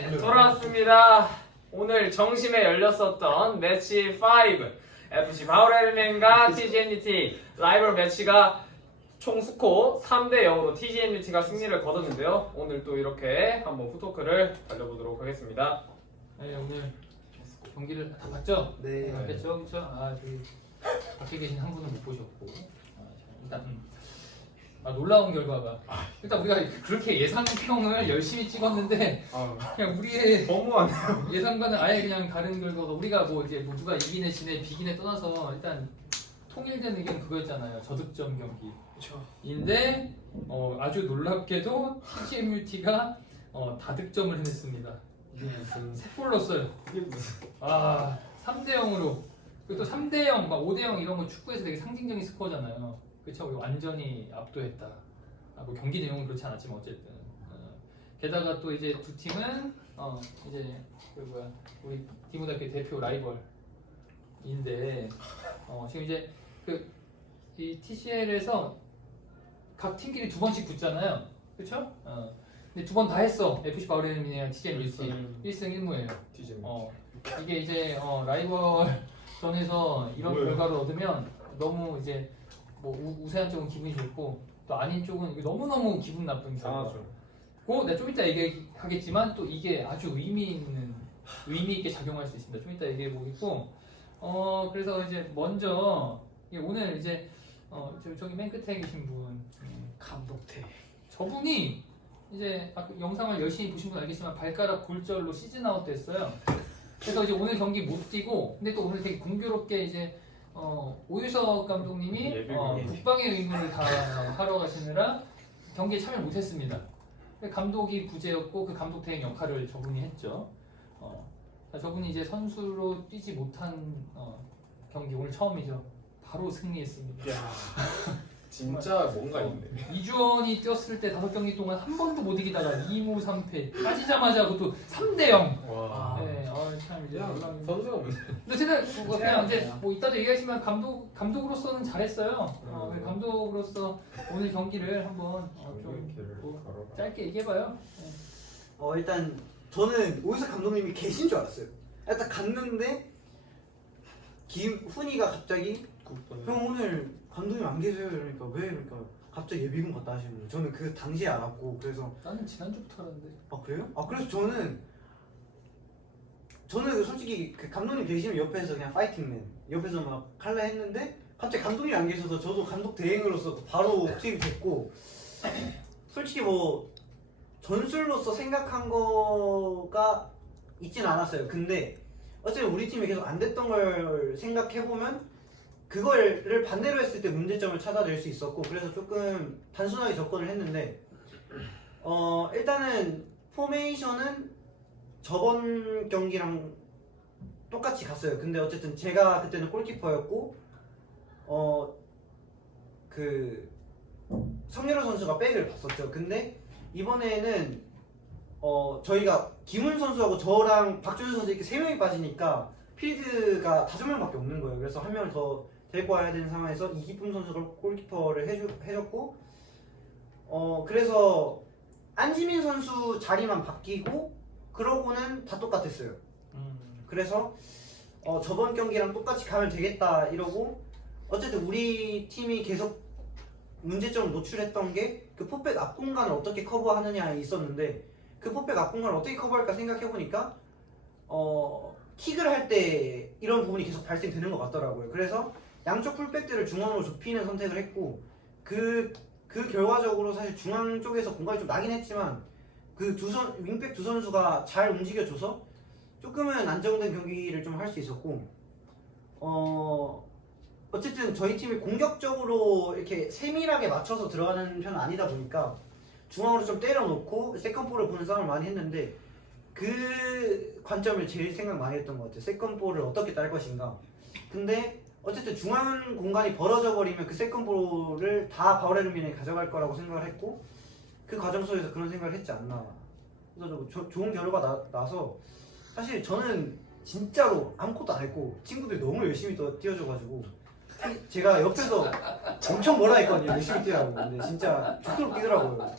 네, 돌아왔습니다. 오늘 정심에 열렸었던 매치 5 FC 바오레르넨과 TGNUT 라이벌 매치가 총 스코어 3대 0으로 TGNUT가 승리를 거뒀는데요. 오늘 또 이렇게 한번 후토크를 달려보도록 하겠습니다. 네, 오늘 경기를 다 봤죠? 네. 봤겠죠? 그렇죠? 아, 저기 밖에 계신 한 분은 못 보셨고 일단 놀라운 결과가 일단 우리가 그렇게 예상평을 열심히 찍었는데 그냥 우리의 너무하네요. 예상과는 아예 그냥 다른 결과가 우리가 뭐 이제 뭐 누가 이기네 지네 비기네 떠나서 일단 통일된 의견 그거였잖아요. 저득점 경기. 그렇죠. 인데 아주 놀랍게도 TGNUT가 다득점을 해냈습니다. 이게 무슨 3골 넣었어요. 이게 무슨 3대 0으로 그리고 또 3대 0, 막 5대 0 이런 거 축구에서 되게 상징적인 스코어잖아요. 그렇죠? 완전히 압도했다. 뭐 경기 내용은 그렇지 않았지만 어쨌든 게다가 또 이제 두 팀은 이제 우리 디모다케 대표 라이벌인데 지금 이제 이 TCL에서 각 팀끼리 2번씩 붙잖아요. 그렇죠? 근데 2번 다 했어. FC 바오레르넨이랑 TGNUT 1승 1무예요. 이게 이제 라이벌 전에서 이런 결과를 얻으면 너무 이제 뭐 우세한 쪽은 기분이 좋고 또 아닌 쪽은 너무너무 기분 나쁜 결과고 내가 좀 이따 얘기하겠지만 또 이게 아주 의미 있게 작용할 수 있습니다. 좀 이따 얘기해 보겠고 그래서 이제 먼저 오늘 이제 저기 맨 끝에 계신 분 감독태. 저분이 이제 아까 영상을 열심히 보신 분 알겠지만 발가락 골절로 시즌 아웃 됐어요. 그래서 이제 오늘 경기 못 뛰고 근데 또 오늘 되게 공교롭게 이제 오유석 감독님이 국방의 의무를 다 하러 가시느라 경기에 참여 못했습니다. 감독이 부재였고 그 감독 대행 역할을 저분이 했죠. 저분이 이제 선수로 뛰지 못한 경기 오늘 처음이죠. 바로 승리했습니다. 야, 진짜 뭔가 있네. 이주원이 뛰었을 때 5경기 동안 한 번도 못 이기다가 2무 3패 빠지자마자 그것도 3대 0. 와. 네, 참 이제 놀랍니다. 선수가 없네. 근데 제가 그냥 이제 뭐 이따도 얘기하지만 감독으로서는 잘했어요. 감독으로서 오늘 경기를 한번 좀 짧게 얘기해봐요. 일단 저는 오유석 감독님이 계신 줄 알았어요. 일단 갔는데 훈이가 갑자기 형 오늘 감독님 안 계세요. 그러니까 왜? 그러니까 갑자기 예비군 갔다 하시는 거예요. 저는 그 당시에 알았고 그래서 나는 지난주부터 알았는데. 아 그래요? 그래서 저는 솔직히 그 감독님 계시면 옆에서 그냥 파이팅맨 옆에서 막 칼라 했는데 갑자기 감독님이 안 계셔서 저도 감독 대행으로서 바로 투입이 됐고 솔직히 뭐 전술로서 생각한 거가 있진 않았어요. 근데 어차피 우리 팀이 계속 안 됐던 걸 생각해보면 그거를 반대로 했을 때 문제점을 찾아낼 수 있었고 그래서 조금 단순하게 접근을 했는데 일단은 포메이션은 저번 경기랑 똑같이 갔어요. 근데 어쨌든 제가 그때는 골키퍼였고 그 성렬호 선수가 백을 봤었죠. 근데 이번에는 저희가 김훈 선수하고 저랑 박준수 선수 이렇게 3명이 빠지니까 필드가 5명밖에 없는 거예요. 그래서 한 명을 더 데리고 와야 되는 상황에서 이기쁨 선수가 골키퍼를 해줬고 그래서 안지민 선수 자리만 바뀌고 그러고는 다 똑같았어요. 그래서 저번 경기랑 똑같이 가면 되겠다 이러고 어쨌든 우리 팀이 계속 문제점을 노출했던 게 그 포백 앞 공간을 어떻게 커버하느냐에 있었는데 그 포백 앞 공간을 어떻게 커버할까 생각해보니까 킥을 할 때 이런 부분이 계속 발생되는 것 같더라고요. 그래서 양쪽 풀백들을 중앙으로 좁히는 선택을 했고 그 결과적으로 사실 중앙 쪽에서 공간이 좀 나긴 했지만 그 윙백 두 선수가 잘 움직여줘서 조금은 안정된 경기를 좀 할 수 있었고 어쨌든 저희 팀이 공격적으로 이렇게 세밀하게 맞춰서 들어가는 편은 아니다 보니까 중앙으로 좀 때려놓고 세컨볼을 보는 싸움을 많이 했는데 그 관점을 제일 생각 많이 했던 것 같아요. 세컨볼을 어떻게 딸 것인가. 근데 어쨌든 중앙 공간이 벌어져 버리면 그 세컨볼을 다 바오레르넨이 가져갈 거라고 생각을 했고 그 과정 속에서 그런 생각을 했지 않나. 그래서 좋은 결과가 나서 사실 저는 진짜로 아무것도 안 했고 친구들이 너무 열심히 뛰어줘가지고 제가 옆에서 엄청 뭐라 했거든요. 열심히 뛰라고. 근데 진짜 죽도록 뛰더라고요.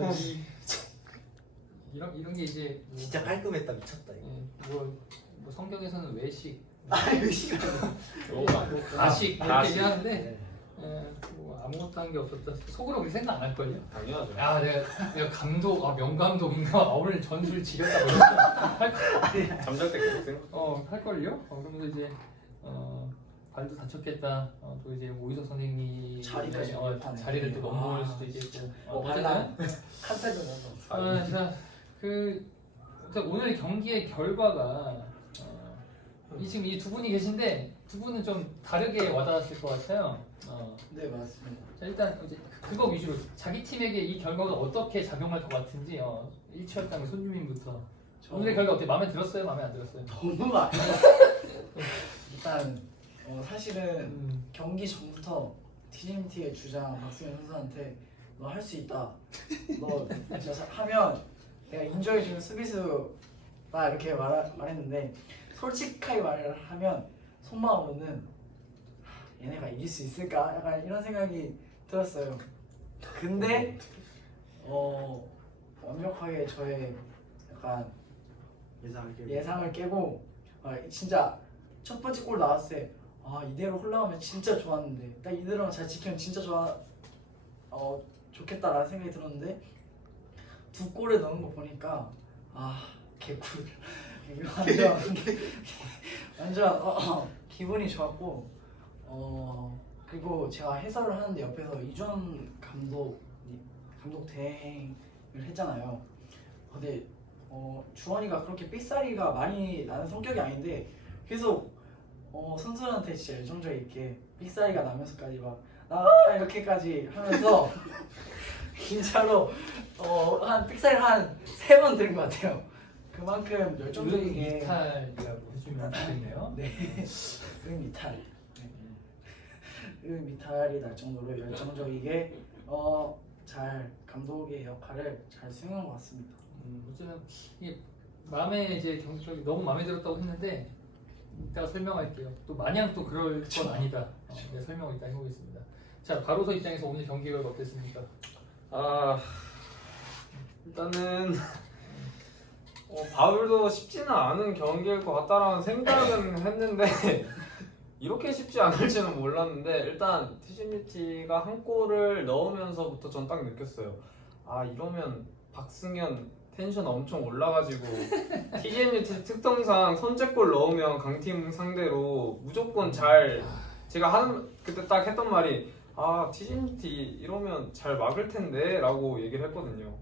네. 이런 게 이제 뭐, 진짜 깔끔했다 미쳤다 이거. 뭐 성경에서는 외식, 아니 왜 시간? 너무 많아. 가식 이렇게 가식. 얘기하는데 네. 뭐 아무것도 한 게 없었다. 속으로 그렇게 생각 안 할 걸요. 당연하죠. 야, 내가 감독, 명감독인가? 오늘 전술 지렸다 그랬어. 잠잘 때 계속 생각. 할 걸요? 그러면서 이제 발도 다쳤겠다. 또 이제 오이석 선생님이 자리까지 못하네. 자리를 또 못 모을 수도 있겠고. 발라 컨셉을 넣어서. 자, 그러니까 오늘 경기의 결과가 지금 이 두 분이 계신데 두 분은 좀 다르게 와닿았을 것 같아요. 네 맞습니다. 자, 일단 이제 그거 위주로 자기 팀에게 이 결과가 어떻게 작용할 것 같은지 1치열당 손주민부터 오늘의 결과 어떻게 마음에 들었어요? 마음에 안 들었어요? 너무 많아. 일단 사실은 경기 전부터 TGMT의 주장 박승현 선수한테 너 할 수 있다. 너 진짜 하면 내가 인정해주는 수비수다 이렇게 말했는데 솔직하게 말을 하면 속마음으로는 얘네가 이길 수 있을까? 약간 이런 생각이 들었어요. 근데 완벽하게 저의 약간 예상을 깨고 진짜 첫 번째 골 나왔을 때 이대로 흘러가면 진짜 좋았는데 딱 이대로만 잘 지키면 진짜 좋겠다라는 생각이 들었는데 두 골을 넣은 거 보니까 개꿀 완전 기분이 좋았고 그리고 제가 해설을 하는데 옆에서 이주원 감독 대행을 했잖아요. 근데 주원이가 그렇게 삑사리가 많이 나는 성격이 아닌데 계속 선수들한테 진짜 열정적 있게 삑사리가 나면서까지 막 이렇게까지 하면서 진짜로 한 삑사리를 한 3번 들은 것 같아요. 그만큼 열정적이게 미탈이라고 해주면 좋겠네요. 네, 미탈. 미탈이 날 정도로 열정적이게 잘 감독의 역할을 잘 수행한 것 같습니다. 어쨌든 이게 마음에 이제 경기력이 너무 마음에 들었다고 했는데 이따가 설명할게요. 또 마냥 또 그럴 건 아니다. 네, 설명을 일단 해보겠습니다. 자, 바로서 입장에서 오늘 경기 결과 어땠습니까? 일단은 바울도 쉽지는 않은 경기일 것 같다라는 생각은 했는데 이렇게 쉽지 않을지는 몰랐는데 일단 TGMT가 한 골을 넣으면서부터 전 딱 느꼈어요. 이러면 박승현 텐션 엄청 올라가지고 TGMT 특성상 선제골 넣으면 강팀 상대로 무조건 잘 제가 그때 딱 했던 말이 TGMT 이러면 잘 막을 텐데 라고 얘기를 했거든요.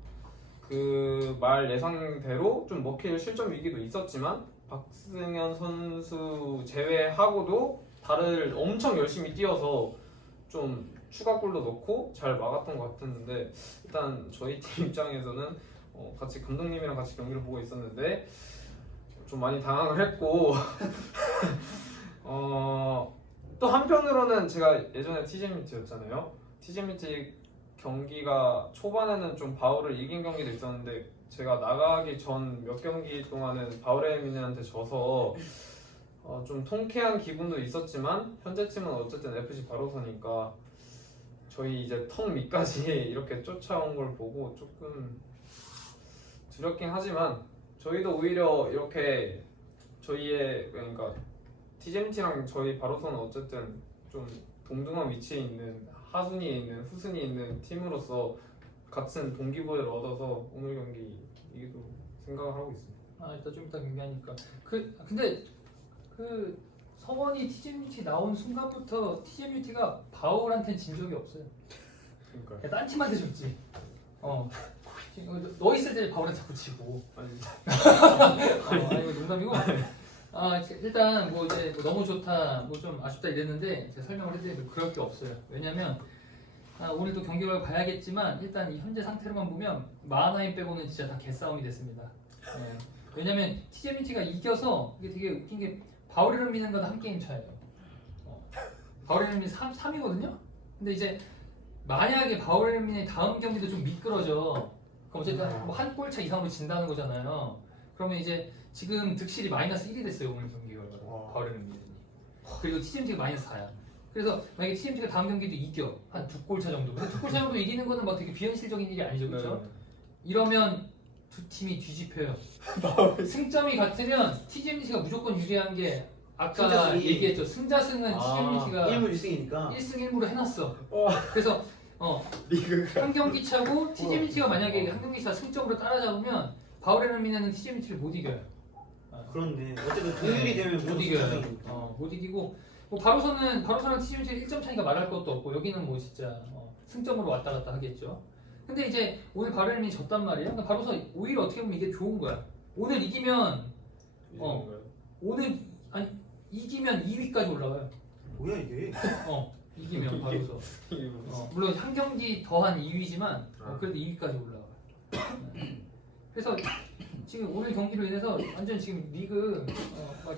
그 말 예상대로 좀 먹힐 실점 위기도 있었지만 박승현 선수 제외하고도 다들 엄청 열심히 뛰어서 좀 추가골도 넣고 잘 막았던 것 같았는데 일단 저희 팀 입장에서는 같이 감독님이랑 같이 경기를 보고 있었는데 좀 많이 당황을 했고 또 한편으로는 제가 예전에 TGMT였잖아요. TGMT 경기가 초반에는 좀 바울을 이긴 경기도 있었는데 제가 나가기 전 몇 경기 동안은 바울에미네한테 져서 좀 통쾌한 기분도 있었지만 현재 팀은 어쨌든 FC 바로서니까 저희 이제 턱 밑까지 이렇게 쫓아온 걸 보고 조금 두렵긴 하지만 저희도 오히려 이렇게 저희의 그러니까 TGMT랑 저희 바로서는 어쨌든 좀 동등한 위치에 있는 하순위에 있는 후순위에 있는 팀으로서 같은 동기부여를 얻어서 오늘 경기 이기도 생각을 하고 있습니다. 이따 좀 이따 경기하니까 근데 성원이 TGMT 나온 순간부터 TGMT가 바울한테는 진 적이 없어요. 그러니까 딴 팀한테 졌지. 너 있을 때 바울한테 자꾸 치고. 이거 농담이고. 일단 뭐 이제 너무 좋다, 뭐 좀 아쉽다 이랬는데 제가 설명을 해드리면 그럴 게 없어요. 왜냐면 오늘도 경기 결과 봐야겠지만 일단 이 현재 상태로만 보면 마하나임 빼고는 진짜 다 개싸움이 됐습니다. 왜냐면 TGMT가 이겨서 이게 되게 웃긴 게 바울이름미는과도 한 게임 차예요. 바울이름미 3위거든요. 근데 이제 만약에 바울이름미의 다음 경기도 좀 미끄러져. 그럼 어쨌든 한 골차 이상으로 진다는 거잖아요. 그러면 이제 지금 득실이 마이너스 1이 됐어요. 오늘 경기 결과 바울이름미. 그리고 TGMT가 마이너스 4야. 그래서 만약에 TGMT가 다음 경기도 이겨 한 2골차 정도. 근데 2골차 정도 이기는 거는 막 되게 비현실적인 일이 아니죠, 그렇죠? 네. 이러면 두 팀이 뒤집혀요. 승점이 같으면 TGMT가 무조건 유리한 게 아까 승자승이. 얘기했죠. 승자승은 TGMT가 1무 1승이니까 1승 1무로 해놨어. 그래서 리그가 한 경기 차고 TGMT가 만약에 한 경기 차 승점으로 따라잡으면 바우레르미네는 TGMT를 못 이겨요. 그렇네. 어쨌든 동일이 되면 못 무조건 이겨요. 승자승이니까. 못 이기고 뭐 바로서는 TGMT가 1점 차니까 말할 것도 없고 여기는 뭐 진짜 승점으로 왔다 갔다 하겠죠. 근데 이제 오늘 바르렌이 졌단 말이에요. 그러니까 바로서 오히려 어떻게 보면 이게 좋은 거야. 오늘 이기면 오늘 아니 이기면 2위까지 올라가요. 뭐야 이게? 이기면 바로서. 물론 한 경기 더한 2위지만 그래도 2위까지 올라가요. 그래서 지금 오늘 경기로 인해서 완전 지금 리그 막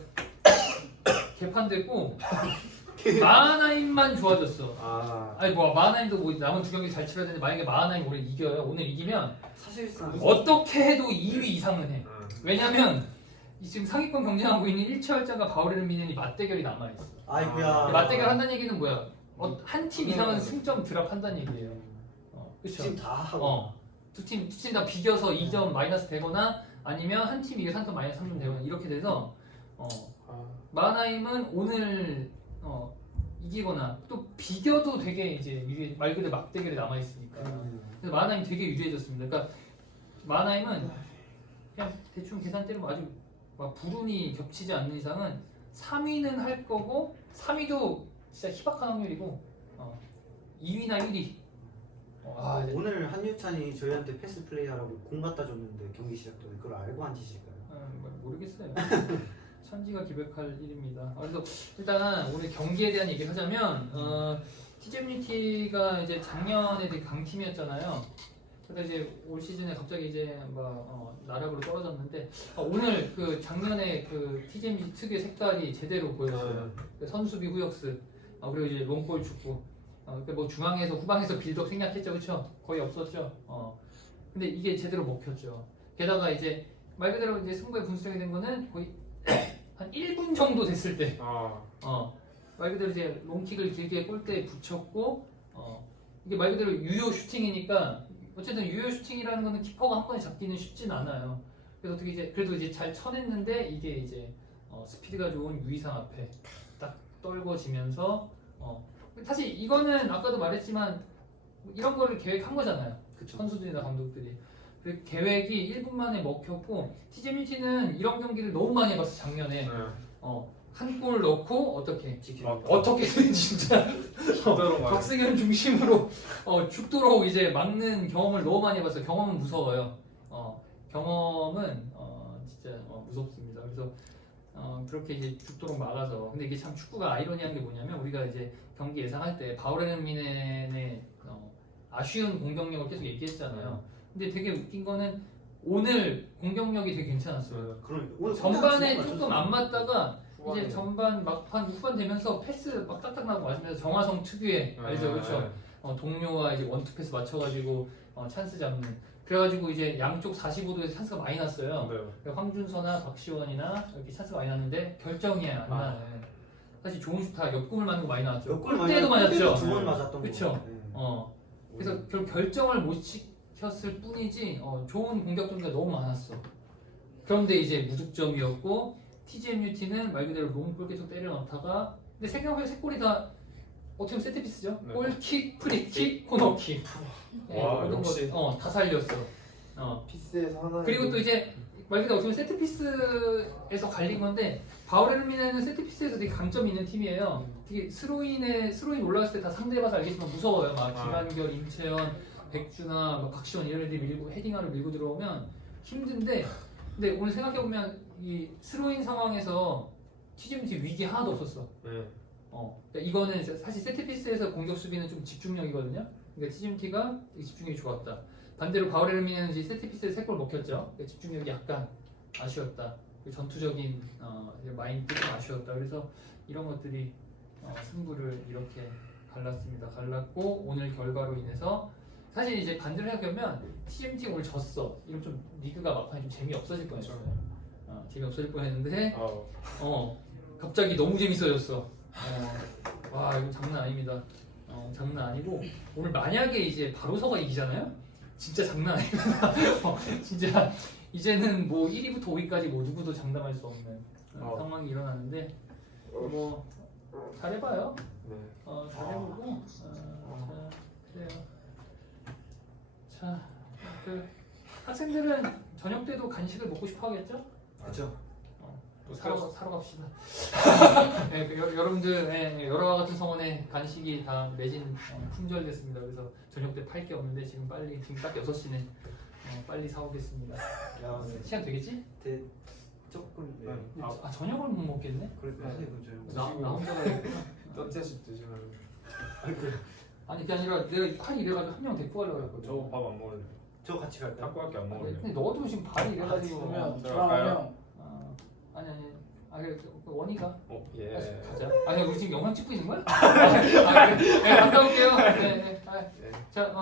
개판됐고 마하나임만 좋아졌어. 아니 뭐 마하나임도 뭐 남은 두 경기 잘 치러야 되는데 만약에 마하나임 오늘 이겨요. 오늘 이기면 사실상 어떻게 해도 2위 이상은 해. 왜냐면 지금 상위권 경쟁하고 있는 일체월장과 바우레르미넨이 맞대결이 남아있어. 아이고야. 맞대결 한다는 얘기는 뭐야? 한 팀 이상은 승점 드랍한다는 얘기예요. 그렇죠? 지금 다 하고. 두 팀 다 비겨서 2점 마이너스 되거나 아니면 한 팀이 이겨 3점 마이너스 3점 되거나 이렇게 돼서 마하나임은 오늘 이기거나 또 비겨도 되게 이제 유리, 말 그대로 막대결이 남아 있으니까. 그래서 마하나임 되게 유리해졌습니다. 그러니까 마하나임은 그냥 대충 계산 때리면 아주 막 불운이 겹치지 않는 이상은 3위는 할 거고 3위도 진짜 희박한 확률이고 2위나 1위. 오늘 한유찬이 저희한테 패스 플레이하라고 공 갖다 줬는데 경기 시작 전에 그걸 알고 한 짓일까요? 모르겠어요. 천지가 기백할 일입니다. 그래서 일단 오늘 경기에 대한 얘기를 하자면 TGMUT가 이제 작년에 되게 강팀이었잖아요. 그래서 이제 올 시즌에 갑자기 이제 나락으로 떨어졌는데 오늘 그 작년에 그 TGMUT 특유의 색깔이 제대로 보였어요. 그 선수비 후역습 그리고 이제 롱볼 축구. 그러니까 뭐 중앙에서 후방에서 빌드업 생략했죠, 그렇죠? 거의 없었죠. 근데 이게 제대로 먹혔죠. 게다가 이제 말 그대로 이제 승부의 분수령이 된 거는 거의 한 1분 정도 됐을 때, 말 그대로 이제 롱킥을 길게 골대에 붙였고, 이게 말 그대로 유효 슈팅이니까 어쨌든 유효 슈팅이라는 거는 키퍼가 한 번에 잡기는 쉽진 않아요. 그래서 어떻게 이제 그래도 이제 잘 쳐냈는데 이게 이제 스피드가 좋은 유이상 앞에 딱 떨궈지면서 사실 이거는 아까도 말했지만 이런 거를 계획한 거잖아요. 그쵸. 선수들이나 감독들이. 그 계획이 1분 만에 먹혔고 TGMUT는 이런 경기를 너무 많이 해봤어 작년에. 한 골 넣고 어떻게 어떻게든 진짜 박승현 중심으로 죽도록 이제 막는 경험을 너무 많이 해봤어요. 경험은 무서워요. 경험은 진짜 무섭습니다. 그래서 그렇게 이제 죽도록 막아서. 근데 이게 참 축구가 아이러니한 게 뭐냐면 우리가 이제 경기 예상할 때 바우레르미넨의 아쉬운 공격력을 계속 얘기했잖아요. 근데 되게 웃긴 거는 오늘 공격력이 되게 괜찮았어요. 그러니까 오늘 전반에 조금 안 맞다가 이제 전반 막판 후반 되면서 패스 막 딱딱 나고 맞으면서 정화성 특유의 알죠, 그렇죠? 동료와 이제 원투 패스 맞춰가지고 찬스 잡는. 그래가지고 이제 양쪽 45도에서 찬스가 많이 났어요. 그러니까 황준서나 박시원이나 이렇게 찬스가 많이 났는데 결정이 안 나네. 사실 좋은 슈트 다 옆구멍을 맞는 거 많이 나왔죠. 골대도 맞았죠. 2번 맞았던 그쵸? 거. 그래서 결정을 못 시켰을 뿐이지 좋은 공격점이 너무 많았어. 그런데 이제 무득점이었고 TGMUT는 말 그대로 롱볼 계속 때려 넣다가 근데 생각해보면 세 골이 다 어떻게 보면 세트피스죠? 네. 골킥, 프리킥, 코너킥. 와, 모든 역시. 거 다 살렸어. 피스에서 하나. 그리고 또 이제 말 그대로 어떻게 보면 세트피스에서 갈린 건데 바우레르미넨은 세트피스에서 되게 강점이 있는 팀이에요. 되게 스로인 올라갔을 때 다 상대해봐서 알겠지만 무서워요. 막 김한결, 임채연, 백준아, 막 박시원 이런 애들이 밀고 헤딩하러 밀고 들어오면 힘든데 근데 오늘 생각해보면 이 스로인 상황에서 TGMUT 위기 하나도 없었어. 그러니까 이거는 사실 세트피스에서 공격 수비는 좀 집중력이거든요. 그러니까 TGMUT가 집중력이 좋았다. 반대로 바우레르미넨은 이제 세트피스에 3골 먹혔죠. 그러니까 집중력이 약간 아쉬웠다. 전투적인 마인드 좀 아쉬웠다. 그래서 이런 것들이 승부를 이렇게 갈랐고 오늘 결과로 인해서 사실 이제 반대로 생각하면 TGMUT가 오늘 졌어. 이러면 좀 리그가 막판에 좀 재미없어질 뻔했어요. 재미없어질 뻔했는데 갑자기 너무 재밌어졌어. 와 이거 장난 아닙니다. 장난 아니고 오늘 만약에 이제 바로서가 이기잖아요. 진짜 장난 아닙니다. 진짜 이제는 뭐 1위부터 5위까지 뭐 누구도 장담할 수 없는 상황이 일어나는데 뭐 잘해봐요. 네. 잘해보고 자, 그래요. 자, 그 학생들은 저녁 때도 간식을 먹고 싶어 하겠죠? 그렇죠. 또 사러 갑시다. 네, 여러분들 여러와 같은 성원에 간식이 다 매진 품절됐습니다. 그래서 저녁 때 팔 게 없는데 지금 딱 6시네. 빨리 사오겠습니다. 야, 네. 시간 되겠지? 조금 네. 아 저녁을 못 먹겠네? 그래도 네. 그죠. 나 혼자 가야겠구나. 떤째씩 드시면 아니 그게 아니라 내가 팔이 이래가지고 한 명 데리고 가려고 했거든. 저 밥 안 먹을래. 저 같이 갈까요? 탁구밖에 안 먹을래. 근데 너도 지금 발이 이래가지고 그러면 들어갈까요? 저랑 아니 그래 그 원이가 예. 가자. 아니 우리 지금 영상 찍고 있는 거야? 아, 그래. 네, 갔다 올게요. 네. 네. 자